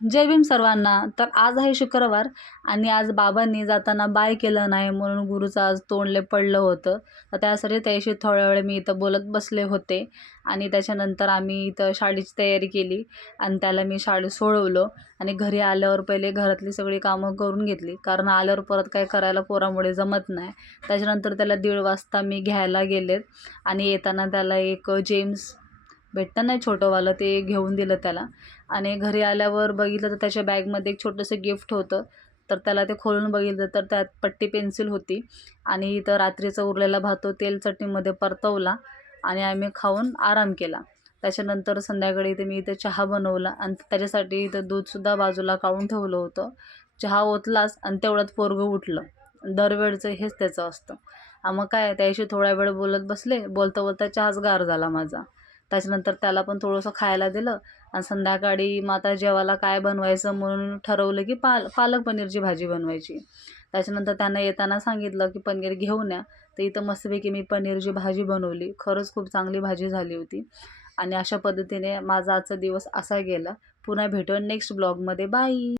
जय भीम सर्वांना. तर आज आहे शुक्रवार आणि आज बाबांनी जाताना बाय केलं नाही म्हणून गुरुचं आज तोंड लय पडलं होतं. तर त्यासाठी त्याशी थोड्या वेळ मी इथं बोलत बसले होते आणि त्याच्यानंतर आम्ही इथं शाळेची तयारी केली आणि त्याला मी शाळेत सोडवलं आणि घरी आल्यावर पहिले घरातली सगळी कामं करून घेतली, कारण आल्यावर परत काय करायला पोरामुळे जमत नाही. त्याच्यानंतर त्याला 1:30 वाजता मी घ्यायला गेलेत आणि येताना त्याला एक जेम्स भेटतं नाही छोटंवालं, ते घेऊन दिलं त्याला. आणि घरी आल्यावर बघितलं तर त्याच्या बॅगमध्ये एक छोटंसं गिफ्ट होतं. तर त्याला ते खोलून बघितलं तर त्यात पट्टी पेन्सिल होती आणि इथं रात्रीचा उरलेला भात तो तेल चटणीमध्ये परतवला आणि आम्ही खाऊन आराम केला. त्याच्यानंतर संध्याकाळी मी इथं चहा बनवला आणि त्याच्यासाठी इथं दूधसुद्धा बाजूला काढून ठेवलं होतं. चहा ओतलाच आणि तेवढ्यात पोरगं उठलं. दरवेळचं हेच त्याचं असतं. मग काय त्याशी थोडा वेळ बोलत बसले. बोलता बोलता चहाच गार झाला माझा. त्याच्यानंतर त्याला पण थोडंसं खायला दिलं आणि संध्याकाळी मग आता जेवायला काय बनवायचं म्हणून ठरवलं की पालक पनीरची भाजी बनवायची. त्याच्यानंतर त्यानं येताना सांगितलं की पनीर घेऊन या. तर इथं मस्तपैकी मी पनीरची भाजी बनवली. खरंच खूप चांगली भाजी झाली होती आणि अशा पद्धतीने माझा आजचा दिवस असा गेला. पुन्हा भेटूया नेक्स्ट ब्लॉगमध्ये. बाय.